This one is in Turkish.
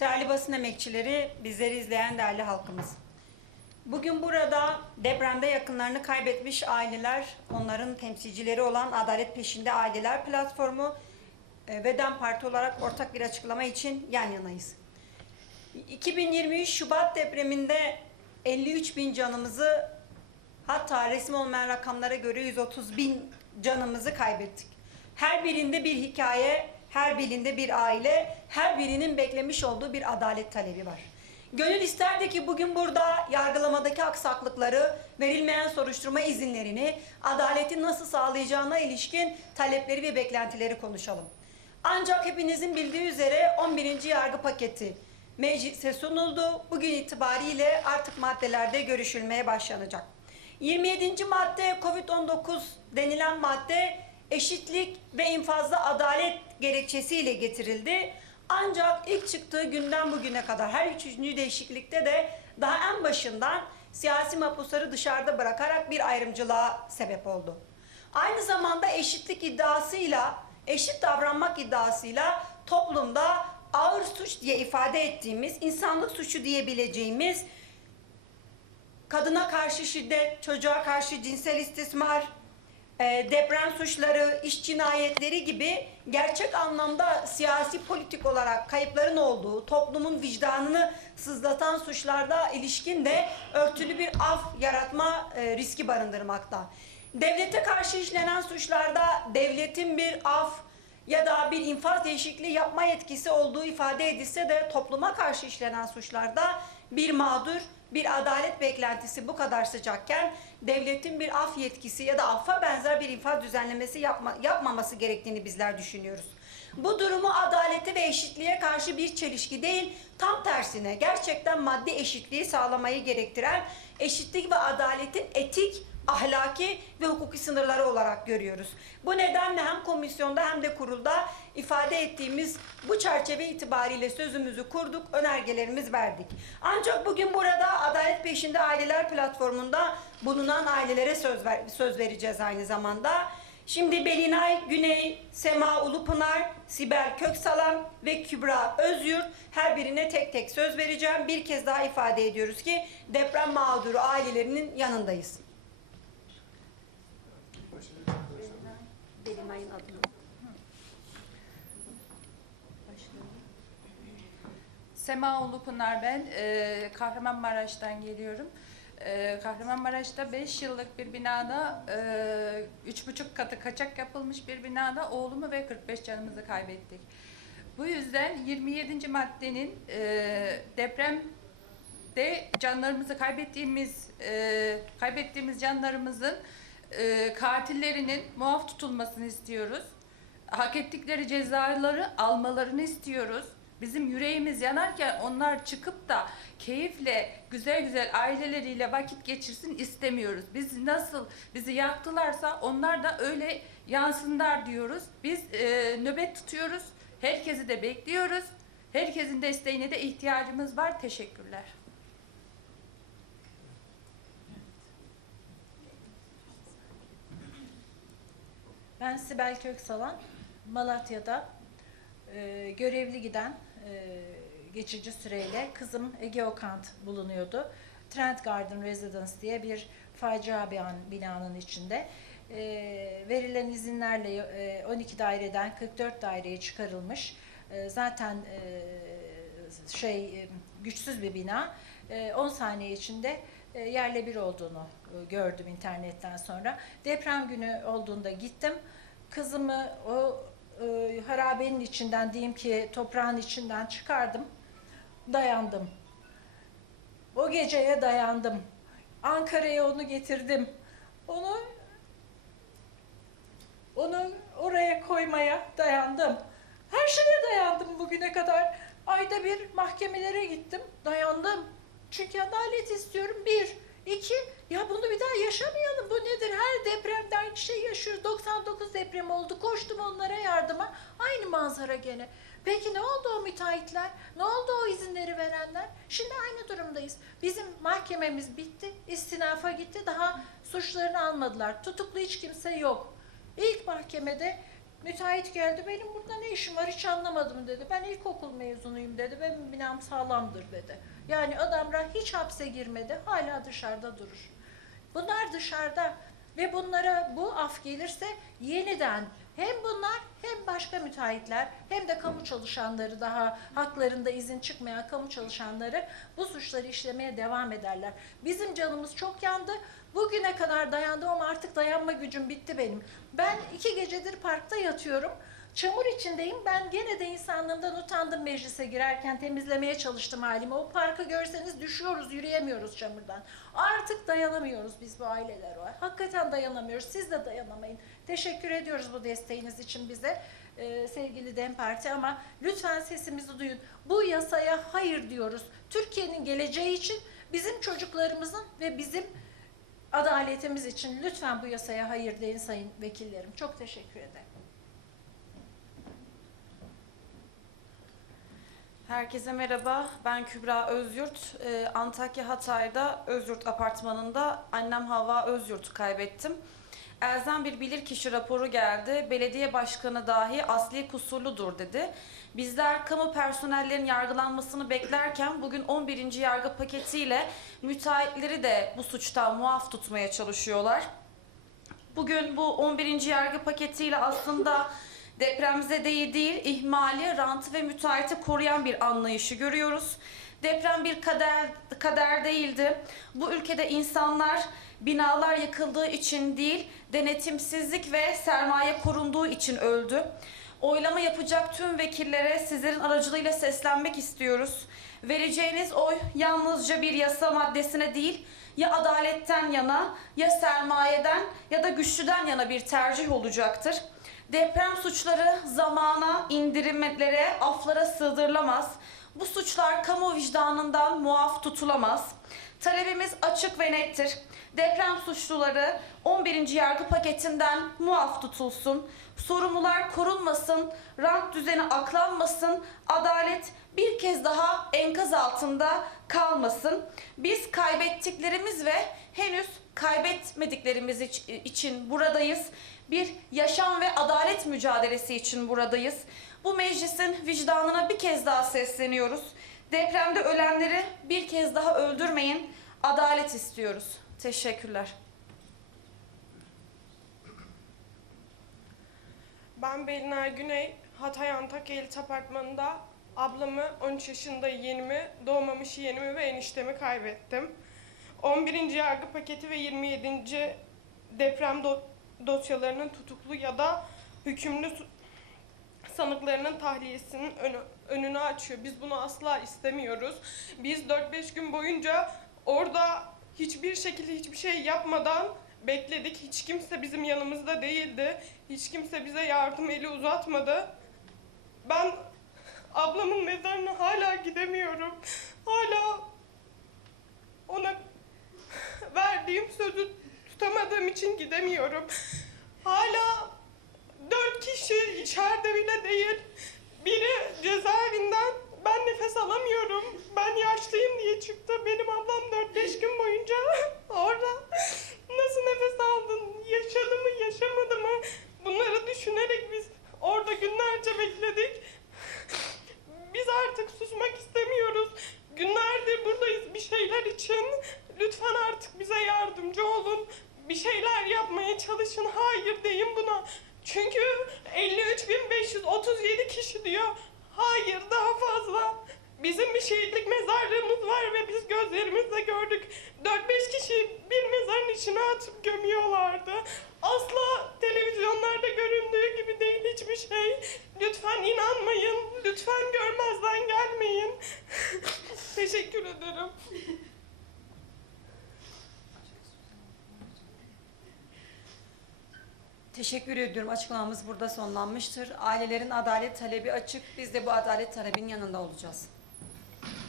Değerli basın emekçileri, bizleri izleyen değerli halkımız. Bugün burada depremde yakınlarını kaybetmiş aileler, onların temsilcileri olan Adalet Peşinde Aileler Platformu e, ve DEM Parti olarak ortak bir açıklama için yan yanayız. 2023 Şubat depreminde 53 bin canımızı hatta resim olmayan rakamlara göre 130 bin canımızı kaybettik. Her birinde bir hikaye, her birinde bir aile, her birinin beklemiş olduğu bir adalet talebi var. Gönül isterdi ki bugün burada yargılamadaki aksaklıkları, verilmeyen soruşturma izinlerini, adaleti nasıl sağlayacağına ilişkin talepleri ve beklentileri konuşalım. Ancak hepinizin bildiği üzere 11. yargı paketi meclise sunuldu. Bugün itibariyle artık maddelerde görüşülmeye başlanacak. 27. madde COVID-19 denilen madde eşitlik ve infazda adalet gerekçesiyle getirildi. Ancak ilk çıktığı günden bugüne kadar her üçüncü değişiklikte de daha en başından siyasi mahpusları dışarıda bırakarak bir ayrımcılığa sebep oldu. Aynı zamanda eşitlik iddiasıyla, eşit davranmak iddiasıyla toplumda ağır suç diye ifade ettiğimiz, insanlık suçu diyebileceğimiz kadına karşı şiddet, çocuğa karşı cinsel istismar, e, deprem suçları, iş cinayetleri gibi gerçek anlamda siyasi politik olarak kayıpların olduğu, toplumun vicdanını sızlatan suçlarda ilişkin de örtülü bir af yaratma e, riski barındırmakta. Devlete karşı işlenen suçlarda devletin bir af ya da bir infaz değişikliği yapma yetkisi olduğu ifade edilse de topluma karşı işlenen suçlarda bir mağdur, bir adalet beklentisi bu kadar sıcakken devletin bir af yetkisi ya da affa benzer bir infaz düzenlemesi yapma, yapmaması gerektiğini bizler düşünüyoruz. Bu durumu adalete ve eşitliğe karşı bir çelişki değil, tam tersine gerçekten maddi eşitliği sağlamayı gerektiren eşitlik ve adaletin etik, ahlaki ve hukuki sınırları olarak görüyoruz. Bu nedenle hem komisyonda hem de kurulda ifade ettiğimiz bu çerçeve itibariyle sözümüzü kurduk, önergelerimizi verdik. Ancak bugün burada Adalet Peşinde Aileler platformunda bulunan ailelere söz, ver, söz vereceğiz aynı zamanda. Şimdi Belinay Güney, Sema Ulupınar, Sibel Köksalan ve Kübra Özyurt her birine tek tek söz vereceğim. Bir kez daha ifade ediyoruz ki deprem mağduru ailelerinin yanındayız. Belinay'ın adını. Sema Ulupınar ben. Ee, Kahramanmaraş'tan geliyorum. Ee, Kahramanmaraş'ta 5 yıllık bir binada, e, üç buçuk katı kaçak yapılmış bir binada oğlumu ve 45 canımızı kaybettik. Bu yüzden 27. maddenin e, depremde canlarımızı kaybettiğimiz e, kaybettiğimiz canlarımızın e, katillerinin muaf tutulmasını istiyoruz. Hak ettikleri cezaları almalarını istiyoruz. Bizim yüreğimiz yanarken onlar çıkıp da keyifle güzel güzel aileleriyle vakit geçirsin istemiyoruz. Biz nasıl bizi yaktılarsa onlar da öyle yansınlar diyoruz. Biz e, nöbet tutuyoruz. Herkesi de bekliyoruz. Herkesin desteğine de ihtiyacımız var. Teşekkürler. Ben Sibel Köksalan, Malatya'da e, görevli giden e, geçici süreyle kızım Ege Okant bulunuyordu. Trent Garden Residence diye bir facia bir an- binanın içinde. E, verilen izinlerle e, 12 daireden 44 daireye çıkarılmış. E, zaten e, şey e, güçsüz bir bina. E, 10 saniye içinde yerle bir olduğunu e, gördüm internetten sonra. Deprem günü olduğunda gittim. Kızımı o e, harabenin içinden diyeyim ki toprağın içinden çıkardım. Dayandım. O geceye dayandım. Ankara'ya onu getirdim. Onu onu oraya koymaya dayandım. Her şeye dayandım bugüne kadar. Ayda bir mahkemelere gittim. Dayandım. Çünkü adalet istiyorum. Bir. İki. Ya bunu bir daha yaşamayalım. Bu nedir? Her depremde aynı şey yaşıyoruz. 99 deprem oldu. Koştum onlara yardıma. Aynı manzara gene. Peki ne oldu o müteahhitler? Ne oldu o izinleri verenler? Şimdi aynı durumdayız. Bizim mahkememiz bitti. istinafa gitti. Daha suçlarını almadılar. Tutuklu hiç kimse yok. İlk mahkemede Müteahhit geldi benim burada ne işim var hiç anlamadım dedi. Ben ilkokul mezunuyum dedi. Benim binam sağlamdır dedi. Yani adamlar hiç hapse girmedi. Hala dışarıda durur. Bunlar dışarıda ve bunlara bu af gelirse yeniden hem bunlar hem başka müteahhitler hem de kamu çalışanları daha haklarında izin çıkmayan kamu çalışanları bu suçları işlemeye devam ederler. Bizim canımız çok yandı. Bugüne kadar dayandım ama artık dayanma gücüm bitti benim. Ben iki gecedir parkta yatıyorum. Çamur içindeyim. Ben gene de insanlığımdan utandım meclise girerken temizlemeye çalıştım halimi. O parkı görseniz düşüyoruz, yürüyemiyoruz çamurdan. Artık dayanamıyoruz biz bu aileler var. Hakikaten dayanamıyoruz. Siz de dayanamayın. Teşekkür ediyoruz bu desteğiniz için bize ee, sevgili DEM Parti ama lütfen sesimizi duyun. Bu yasaya hayır diyoruz. Türkiye'nin geleceği için bizim çocuklarımızın ve bizim adaletimiz için lütfen bu yasaya hayır deyin sayın vekillerim. Çok teşekkür ederim. Herkese merhaba. Ben Kübra Özyurt. Ee, Antakya Hatay'da Özyurt apartmanında annem Havva Özyurt'u kaybettim. Elzem bir bilirkişi raporu geldi. Belediye başkanı dahi asli kusurludur dedi. Bizler kamu personellerin yargılanmasını beklerken bugün 11. yargı paketiyle müteahhitleri de bu suçtan muaf tutmaya çalışıyorlar. Bugün bu 11. yargı paketiyle aslında depremzedeyi değil, ihmali, rantı ve müteahhiti koruyan bir anlayışı görüyoruz. Deprem bir kader, kader değildi. Bu ülkede insanlar binalar yıkıldığı için değil, denetimsizlik ve sermaye korunduğu için öldü. Oylama yapacak tüm vekillere sizlerin aracılığıyla seslenmek istiyoruz. Vereceğiniz oy yalnızca bir yasa maddesine değil, ya adaletten yana, ya sermayeden ya da güçlüden yana bir tercih olacaktır. Deprem suçları zamana, indirimlere, aflara sığdırılamaz. Bu suçlar kamu vicdanından muaf tutulamaz. Talebimiz açık ve nettir. Deprem suçluları 11. yargı paketinden muaf tutulsun. Sorumlular korunmasın, rant düzeni aklanmasın, adalet bir kez daha enkaz altında kalmasın. Biz kaybettiklerimiz ve henüz kaybetmediklerimiz iç- için buradayız. Bir yaşam ve adalet mücadelesi için buradayız. Bu meclisin vicdanına bir kez daha sesleniyoruz. Depremde ölenleri bir kez daha öldürmeyin. Adalet istiyoruz. Teşekkürler. Ben Belinay Güney, Hatay Antakya Elit Apartmanı'nda ablamı, 13 yaşında yeğenimi, doğmamış yeğenimi ve eniştemi kaybettim. 11. yargı paketi ve 27. deprem dosyalarının tutuklu ya da hükümlü sanıklarının tahliyesinin önü, önünü açıyor. Biz bunu asla istemiyoruz. Biz 4-5 gün boyunca orada hiçbir şekilde hiçbir şey yapmadan bekledik. Hiç kimse bizim yanımızda değildi. Hiç kimse bize yardım eli uzatmadı. Ben ablamın mezarına hala gidemiyorum. Hala ona verdiğim sözü tutamadığım için gidemiyorum. Hala dört kişi içeride bile değil. Biri cezaevinden ben nefes alamıyorum. Ben yaşlıyım diye çıktı. Benim ablam 4-5 gün boyunca orada nasıl nefes aldın? Yaşadı mı, yaşamadı mı? Bunları düşünerek biz orada günlerce bekledik. Biz artık susmak istemiyoruz. Günlerdir buradayız bir şeyler için. Lütfen artık bize yardımcı olun. Bir şeyler yapmaya çalışın. Hayır deyin buna. Çünkü 53.537 kişi diyor. Hayır daha fazla. Bizim bir şehitlik mezarlığımız var ve biz gözlerimizle gördük. 4-5 kişi bir mezarın içine atıp gömüyorlardı. Asla televizyonlarda göründüğü gibi değil hiçbir şey. Lütfen inanmayın. Lütfen görmezden gelmeyin. Teşekkür ederim. Teşekkür ediyorum. Açıklamamız burada sonlanmıştır. Ailelerin adalet talebi açık. Biz de bu adalet talebinin yanında olacağız.